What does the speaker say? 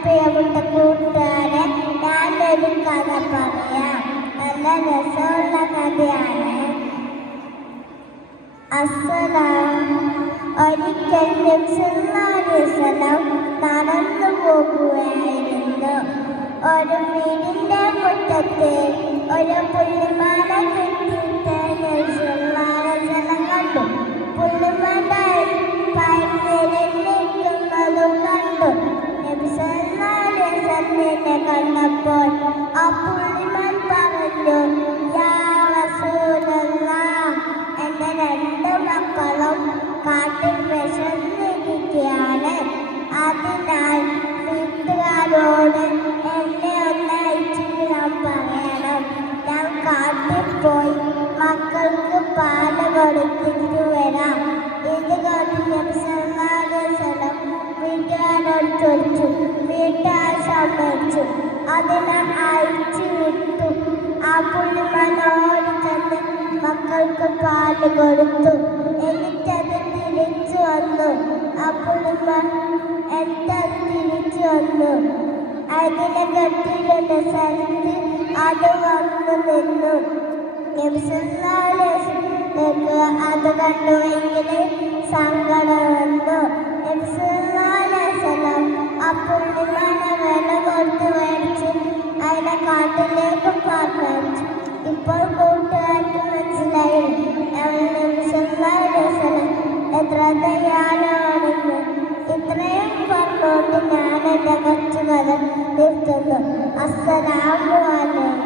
പ്രിയപ്പെട്ട കൂട്ടുകാരെ, ഞാനൊരു കഥ പറയാം. നല്ല രസമുള്ള കഥയാണ്. ഒരിക്കൽ നടന്നു പോകുകയായിരുന്നു. ഒരു വീടിന്റെ മുറ്റത്ത് ഒരു പുള്ളിമാല കെട്ടിയിട്ട് കണ്ടു. പുള്ളിമാല നിൽക്കുന്നതും കണ്ടു. നബിസല്ലാഹുവിനെ കണ്ടപ്പോൾ ആ പുള്ളിമാൻ പറഞ്ഞു, യാ റസൂലല്ലാഹ്, എൻ്റെ 2 മക്കളും കാട്ടിൽ വിശന്നിരിക്കുകയാണ്. അതിനാൽ വീട്ടുകാരോട് എന്നെ ഒന്ന് അയച്ചിടാൻ പറയണം. ഞാൻ കാട്ടിൽ പോയി മക്കൾക്ക് പാല് കൊടുത്തിട്ട് വരാം. ഇത് കേട്ട് നബി സല്ലല്ലാഹു അലൈഹി വസല്ലം വീട്ടുകാരോട് ചോദിച്ചു. വീട്ടുകാർ സമ്മതിച്ചു. അതിനാൽ അയച്ചു വിട്ടു. ആ പുള്ളിമാൻ ഓടിച്ചെന്ന് മക്കൾക്ക് പാല് കൊടുത്തു. എനിക്കത് തിരിച്ചു വന്നു. ആ പുള്ളിമാൻ എനിക്കത് തിരിച്ചു വന്നു. അതിനെ കെട്ടിയിടുന്ന സ്ഥലത്ത് അത് വന്നു നിന്നു. നബി സല്ലല്ലാഹു അലൈഹി വസല്ലം അത് കണ്ടുവെങ്കിൽ സങ്കടം വന്നു. നബി സല്ലല്ലാഹു അലൈഹി വസല്ലം ആ പുള്ളിമാനെ വില കൊടുത്ത് മേടിച്ച് അതിനെ കാട്ടിലേക്ക് പറഞ്ഞയച്ചു. ഇപ്പോൾ കൂട്ടുകാർക്ക് മനസ്സിലായി നബി സല്ലല്ലാഹു അലൈഹി വസല്ലം എത്ര ദയാലുവാണെന്ന്. ഇത്രയും പറഞ്ഞുകൊണ്ട് ഞാൻ എൻ്റെ കൊച്ചു കഥ നിർത്തുന്നു. അസ്സലാമു അലൈക്കും.